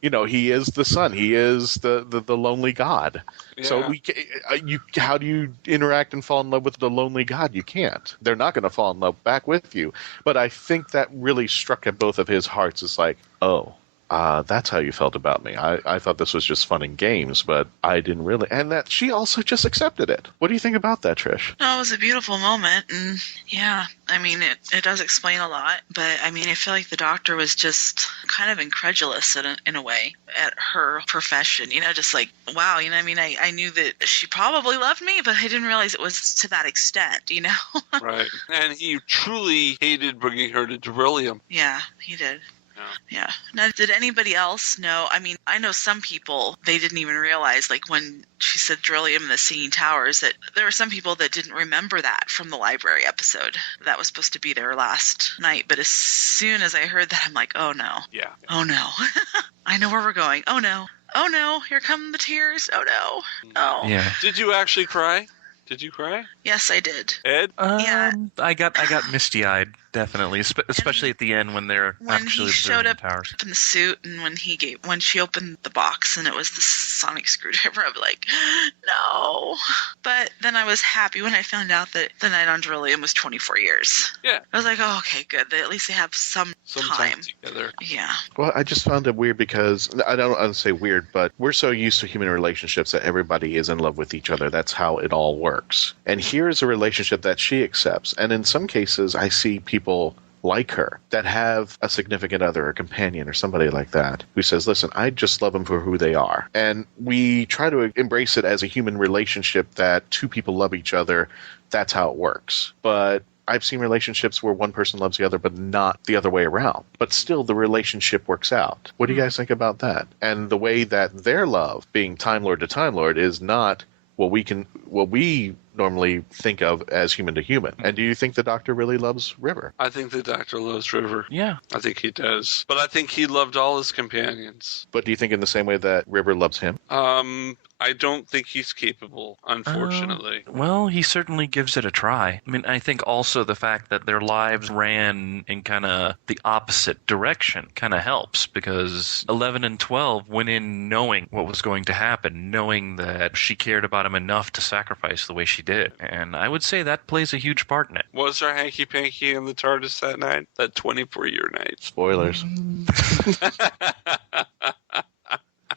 He is the sun. He is the lonely god. Yeah. So how do you interact and fall in love with the lonely god? You can't. They're not going to fall in love back with you. But I think that really struck at both of his hearts. It's like, oh, that's how you felt about me. I thought this was just fun and games, but I didn't really. And that she also just accepted it. What do you think about that, Trish? No, it was a beautiful moment. And yeah, it does explain a lot. But I feel like the doctor was just kind of incredulous in a way at her profession. Just like, wow. I knew that she probably loved me, but I didn't realize it was to that extent, Right. And he truly hated bringing her to Beryllium. Yeah, he did. Yeah. Now, did anybody else know? I know some people, they didn't even realize, like when she said Beryllium and the Singing Towers, that there were some people that didn't remember that from the library episode. That was supposed to be their last night. But as soon as I heard that, I'm like, oh no. Yeah. Oh no. I know where we're going. Oh no. Oh no. Here come the tears. Oh no. Oh. Yeah. Did you actually cry? Did you cry? Yes, I did. Ed? Yeah. I got misty-eyed, definitely, especially at the end when they're actually he showed up towers. in the suit, and when she opened the box and it was the sonic screwdriver, I was like, no. But then I was happy when I found out that the night on Beryllium was 24 years. Yeah. I was like, oh, okay, good. At least they have some time together. Yeah. Well, I just found it weird because I don't want to say weird, but we're so used to human relationships that everybody is in love with each other. That's how it all works. And here's a relationship that she accepts. And in some cases, I see people like her that have a significant other, a companion, or somebody like that who says, listen, I just love them for who they are. And we try to embrace it as a human relationship that two people love each other. That's how it works. But I've seen relationships where one person loves the other, but not the other way around. But still, the relationship works out. What do you guys think about that? And the way that their love, being Time Lord to Time Lord, is not what we normally think of as human to human. And do you think the Doctor really loves River? I think the Doctor loves River. Yeah. I think he does. But I think he loved all his companions. But do you think in the same way that River loves him? I don't think he's capable, unfortunately. Well, he certainly gives it a try. I think also the fact that their lives ran in kind of the opposite direction kind of helps, because 11 and 12 went in knowing what was going to happen, knowing that she cared about him enough to sacrifice the way she did. And I would say that plays a huge part in it. Was there hanky-panky in the TARDIS that night? That 24-year night? Spoilers.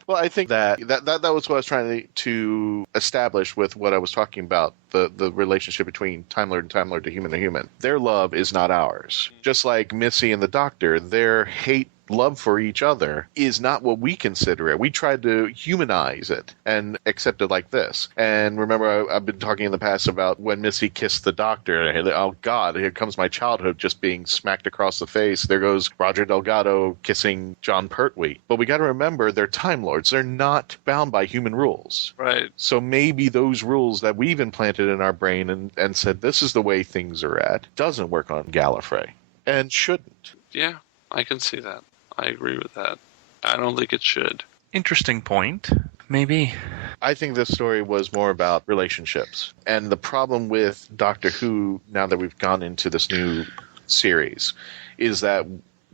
Well, I think that was what I was trying to establish with what I was talking about, the relationship between Time Lord and Time Lord to human. Their love is not ours. Just like Missy and the Doctor, their hate love for each other is not what we consider it. We tried to humanize it and accept it like this. And remember, I've been talking in the past about when Missy kissed the Doctor. Oh, God, here comes my childhood just being smacked across the face. There goes Roger Delgado kissing John Pertwee. But we got to remember, they're Time Lords. They're not bound by human rules. Right. So maybe those rules that we've implanted in our brain and said this is the way things are at doesn't work on Gallifrey and shouldn't. Yeah, I can see that. I agree with that. I don't think it should. Interesting point. Maybe. I think this story was more about relationships. And the problem with Doctor Who, now that we've gone into this new series, is that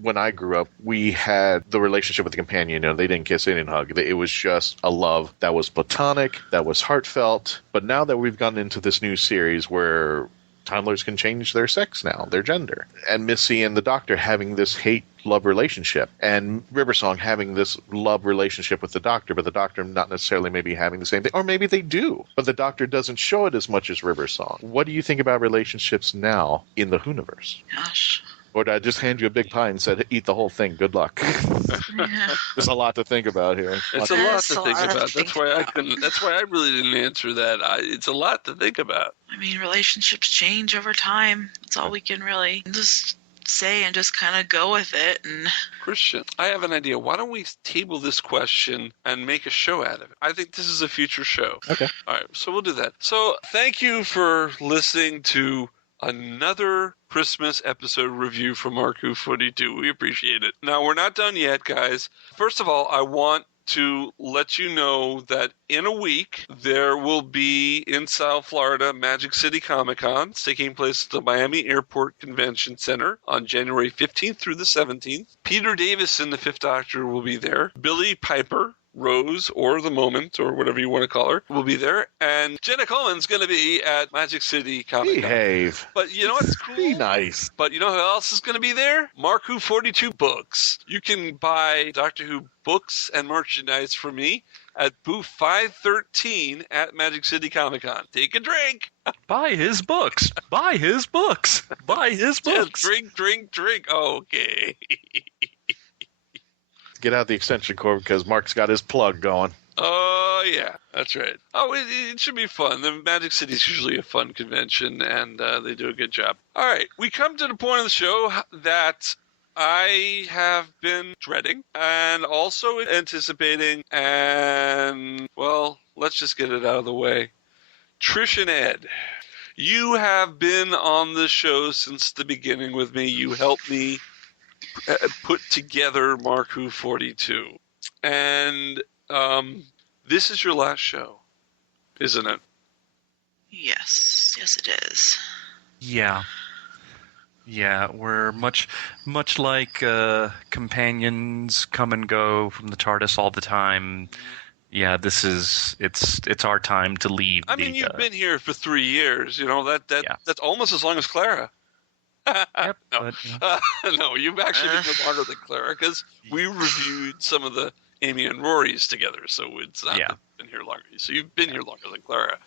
when I grew up, we had the relationship with the companion. They didn't kiss, they didn't hug. It was just a love that was platonic, that was heartfelt. But now that we've gone into this new series where Time Lords can change their sex now, their gender. And Missy and the Doctor having this hate-love relationship. And Riversong having this love relationship with the Doctor, but the Doctor not necessarily maybe having the same thing. Or maybe they do, but the Doctor doesn't show it as much as Riversong. What do you think about relationships now in the Whoniverse? Gosh. Or did I just hand you a big pie and said, eat the whole thing, good luck? Yeah. There's a lot to think about here. It's a lot to think about. That's why I couldn't. That's why I really didn't answer that. It's a lot to think about. I mean, relationships change over time. That's all we can really just say and just kind of go with it. And Christian, I have an idea. Why don't we table this question and make a show out of it? I think this is a future show. Okay. All right, so we'll do that. So thank you for listening to another Christmas episode review from Mark Who 42. We appreciate it. Now, we're not done yet, guys. First of all, I want to let you know that in a week, there will be in South Florida Magic City Comic-Con. It's taking place at the Miami Airport Convention Center on January 15th through the 17th. Peter Davison, the Fifth Doctor, will be there. Billy Piper, Rose, or the Moment, or whatever you want to call her, will be there. And Jenna-Coleman's going to be at Magic City Comic-Con. Behave. But you know what's cool? Be nice. But you know who else is going to be there? Mark Who 42 books. You can buy Doctor Who books and merchandise from me at booth 513 at Magic City Comic-Con. Take a drink. Buy his books. Buy his books. Buy his books. Just drink. Okay. Get out the extension cord because Mark's got his plug going. Oh, yeah, that's right. Oh, it should be fun. The Magic City is usually a fun convention, and they do a good job. All right, we come to the point of the show that I have been dreading and also anticipating, and, well, let's just get it out of the way. Trish and Ed, you have been on the show since the beginning with me. You helped me put together Mark Who 42. And this is your last show, isn't it? yes, it is. Yeah. Yeah, we're much like companions come and go from the TARDIS all the time. Yeah, it's our time to leave. I mean, you've been here for 3 years. You know that's almost as long as Clara. Yep, no, no, you've actually been here longer than Clara because we reviewed some of the Amy and Rory's together. So it's not been here longer. So you've been here longer than Clara.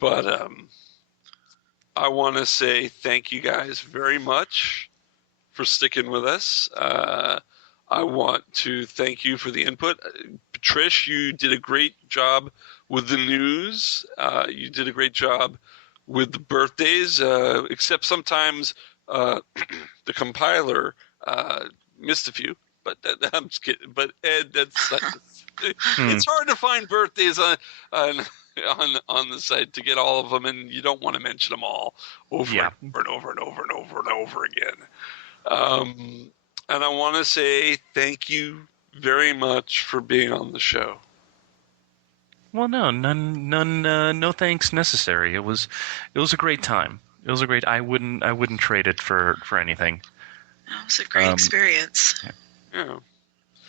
But I want to say thank you guys very much for sticking with us. I want to thank you for the input. Trish, you did a great job with the news. You did a great job with the birthdays, except sometimes the compiler missed a few. But I'm just kidding. But Ed, it's hard to find birthdays on the site to get all of them, and you don't want to mention them all over and over again. And I want to say thank you very much for being on the show. Well, no thanks necessary. It was a great time. It was a great. I wouldn't trade it for anything. It was a great experience. Yeah.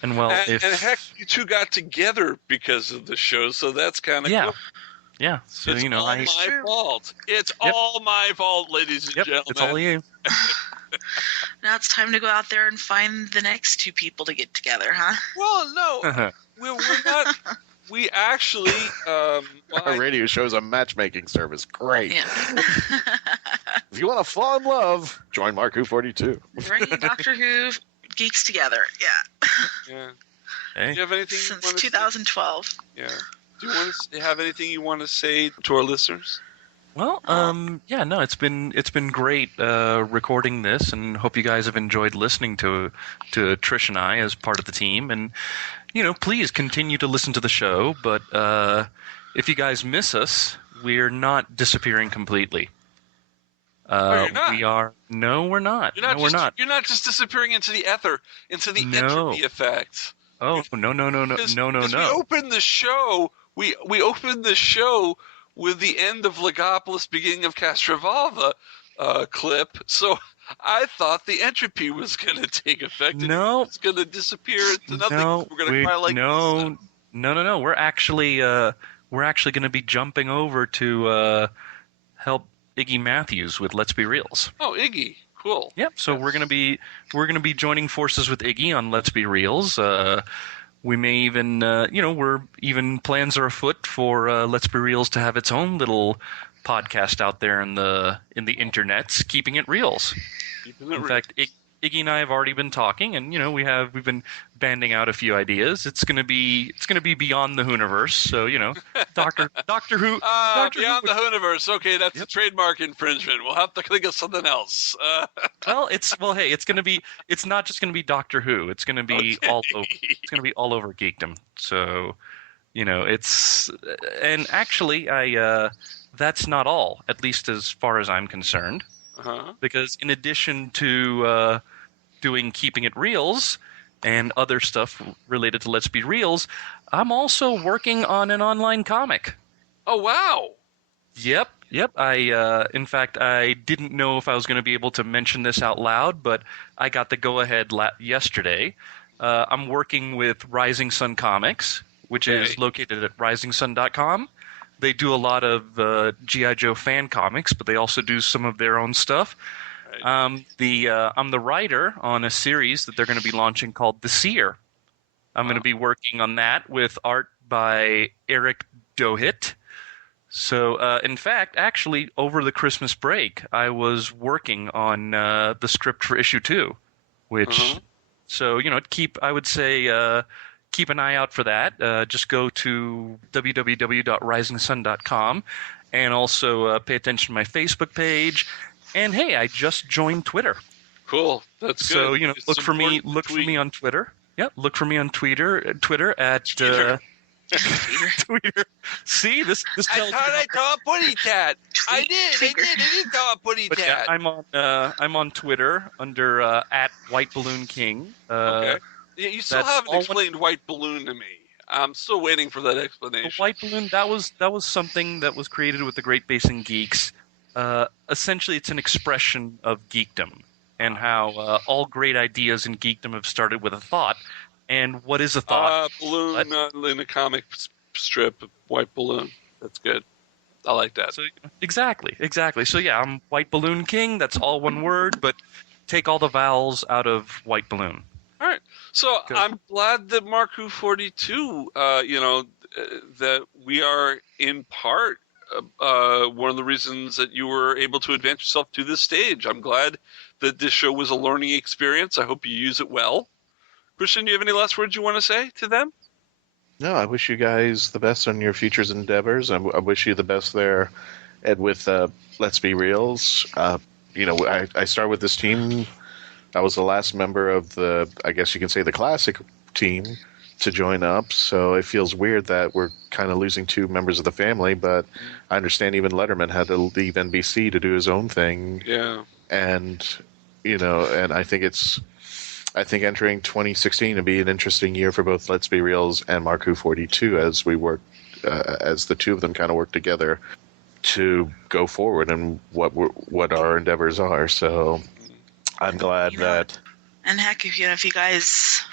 And well, and heck, you two got together because of the show, so that's kind of cool. Yeah. So it's all my fault. It's all my fault, ladies and gentlemen. It's all you. Now it's time to go out there and find the next two people to get together, huh? Well, no, we're not. We actually, our radio show's a matchmaking service. Great. Yeah. If you want to fall in love, join Mark Who 42. Bringing Doctor Who geeks together. Yeah. Hey. Do you have anything since 2012? Say? Yeah. Do you want to have anything you want to say to our listeners? Well, no, it's been great recording this, and hope you guys have enjoyed listening to Trish and I as part of the team. And please continue to listen to the show. But if you guys miss us, we're not disappearing completely. You're not. We are. No, we're not. We're not. You're not just disappearing into the ether, into the entropy effect. Oh no! We opened the show. We opened the show with the end of Legopolis, beginning of Castrovalva clip. So I thought the entropy was going to take effect. No, it's going to disappear into nothing. No, we're going to cry like no. We're actually going to be jumping over to help Iggy Matthews with Let's Be Reals. Oh, Iggy. Cool. Yep. So Yes. we're gonna be joining forces with Iggy on Let's Be Reals. We may even, plans are afoot for Let's Be Reals to have its own little podcast out there in the internets, keeping it reals. In fact, Iggy and I have already been talking, and we've been banding out a few ideas. It's gonna be beyond the Hooniverse, so Doctor Who. Beyond the Hooniverse. Okay, that's a trademark infringement. We'll have to think of something else. It's not just gonna be Doctor Who. It's gonna be all over. It's gonna be all over geekdom. So, and actually, that's not all. At least as far as I'm concerned. Uh-huh. Because in addition to doing Keeping It Reals and other stuff related to Let's Be Reals, I'm also working on an online comic. Oh, wow. Yep. In fact, I didn't know if I was going to be able to mention this out loud, but I got the go-ahead yesterday. I'm working with Rising Sun Comics, which is located at risingsun.com. They do a lot of G.I. Joe fan comics, but they also do some of their own stuff. Right. I'm the writer on a series that they're going to be launching called The Seer. I'm going to be working on that with art by Eric Dohit. So, in fact, actually, over the Christmas break, I was working on the script for issue 2, which, so, I would say, keep an eye out for that. Just go to www.risingsun.com and also pay attention to my Facebook page. And hey, I just joined Twitter. Cool. That's good. So, look for me on Twitter. Yeah, look for me on Twitter at Twitter. See, this I thought I saw a putty tat. I did saw a putty tat. Yeah, I'm on Twitter under at White Balloon King. Okay. You still haven't explained White Balloon to me. I'm still waiting for that explanation. The White Balloon, that was something that was created with the Great Basin Geeks. Essentially, it's an expression of geekdom and how all great ideas in geekdom have started with a thought. And what is a thought? Balloon in a comic strip, White Balloon. That's good. I like that. So, exactly. So yeah, I'm White Balloon King. That's all one word, but take all the vowels out of White Balloon. All right. So I'm glad that Mark Who 42, that we are in part one of the reasons that you were able to advance yourself to this stage. I'm glad that this show was a learning experience. I hope you use it well. Christian, do you have any last words you want to say to them? No, I wish you guys the best on your future endeavors. I wish you the best there, Ed, with Let's Be Reals. I started with this team. I was the last member of the, I guess you can say, the classic team to join up. So it feels weird that we're kind of losing 2 members of the family. But I understand even Letterman had to leave NBC to do his own thing. Yeah. And, and I think entering 2016 will be an interesting year for both Let's Be Reals and Mark Who 42 as we work, as the 2 of them kind of work together to go forward and what our endeavors are. So I'm glad that. And heck, if you guys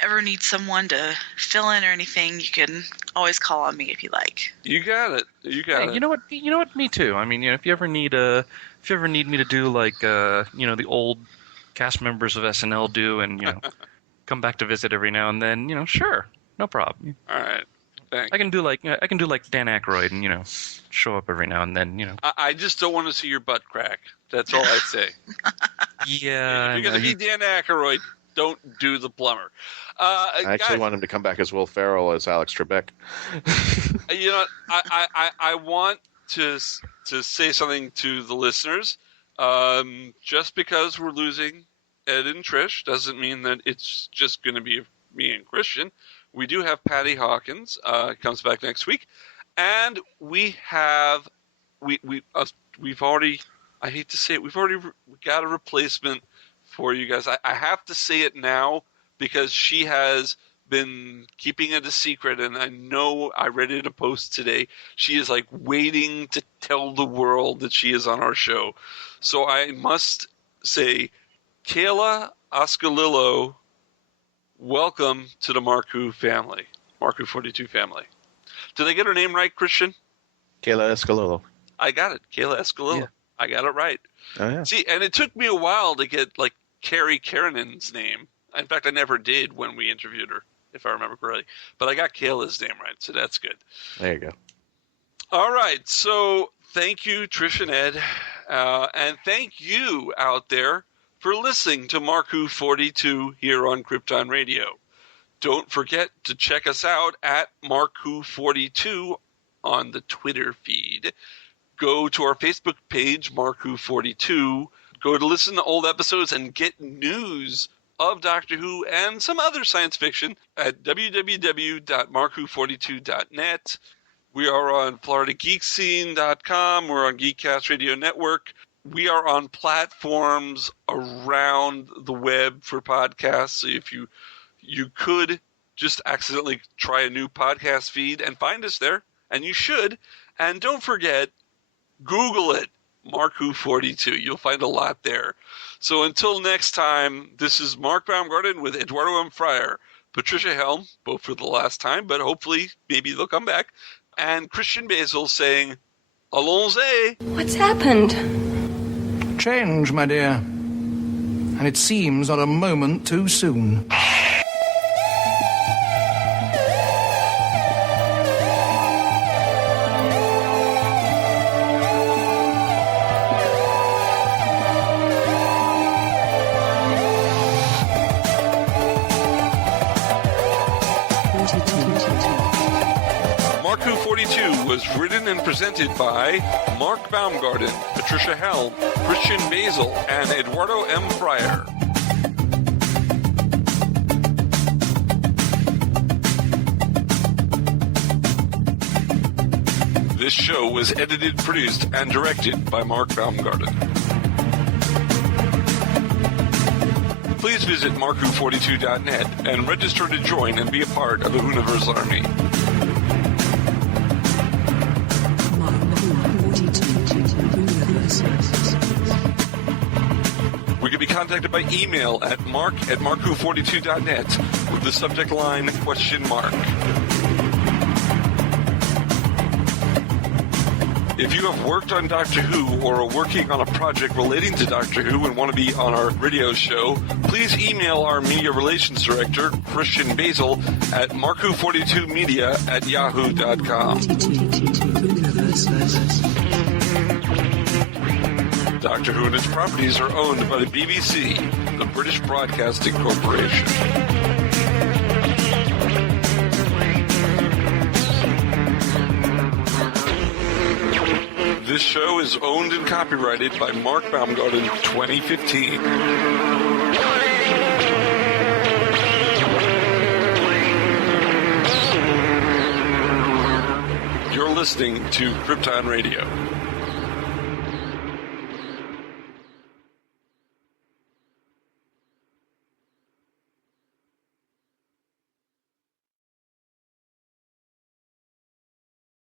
ever need someone to fill in or anything, you can always call on me if you like. You got it. You know what? Me too. I mean, if you ever need me to do like the old cast members of SNL do, and come back to visit every now and then, sure, no problem. All right. Thanks. I can do like Dan Aykroyd and show up every now and then. I just don't want to see your butt crack. That's all I say. Yeah. If you're going to be Dan Aykroyd, don't do the plumber. I actually want him to come back as Will Ferrell as Alex Trebek. I want to say something to the listeners. Just because we're losing Ed and Trish doesn't mean that it's just going to be me and Christian. We do have Patty Hawkins comes back next week, and we've already. I hate to say it, we got a replacement for you guys. I have to say it now because she has been keeping it a secret, and I know I read it in a post today. She is like waiting to tell the world that she is on our show. So I must say, Kayla Oscalillo, welcome to the Mark Who family, Mark Who 42 family. Did I get her name right, Christian? Kayla Escalillo. I got it. Kayla Escalilla. Yeah. I got it right. Oh, yeah. See, and it took me a while to get, like, Carrie Karenan's name. In fact, I never did when we interviewed her, if I remember correctly. But I got Kayla's name right, so that's good. There you go. All right, so thank you, Trish and Ed. And thank you out there for listening to Mark Who 42 here on Krypton Radio. Don't forget to check us out at Mark Who 42 on the Twitter feed. Go to our Facebook page, Mark Who 42. Go to listen to old episodes and get news of Doctor Who and some other science fiction at www.markwho42.net. We are on FloridaGeekScene.com. We're on Geekcast Radio Network. We are on platforms around the web for podcasts. So if you could just accidentally try a new podcast feed and find us there, and you should. And don't forget, Google it, Mark Who 42. You'll find a lot there. So until next time, this is Mark Baumgarten with Eduardo-m-Freyre, Patricia-Helm, both for the last time, but hopefully maybe they'll come back, and Christian-basel saying, Allons-y! What's happened? Change, my dear. And it seems not a moment too soon. Mark Who 42 was written and presented by Mark Baumgarten, Patricia-Helm, Christian-basel, and Eduardo-m-Freyre. This show was edited, produced, and directed by Mark Baumgarten. Please visit markwho42.net and register to join and be a part of the Whoniverse Army. We can be contacted by email at mark@markwho42.net with the subject line ? If you have worked on Doctor Who or are working on a project relating to Doctor Who and want to be on our radio show, please email our media relations director, Christian-basel, at markwho42media@yahoo.com. Doctor Who and its properties are owned by the BBC, the British Broadcasting Corporation. This show is owned and copyrighted by Mark Baumgarten 2015. You're listening to Krypton Radio.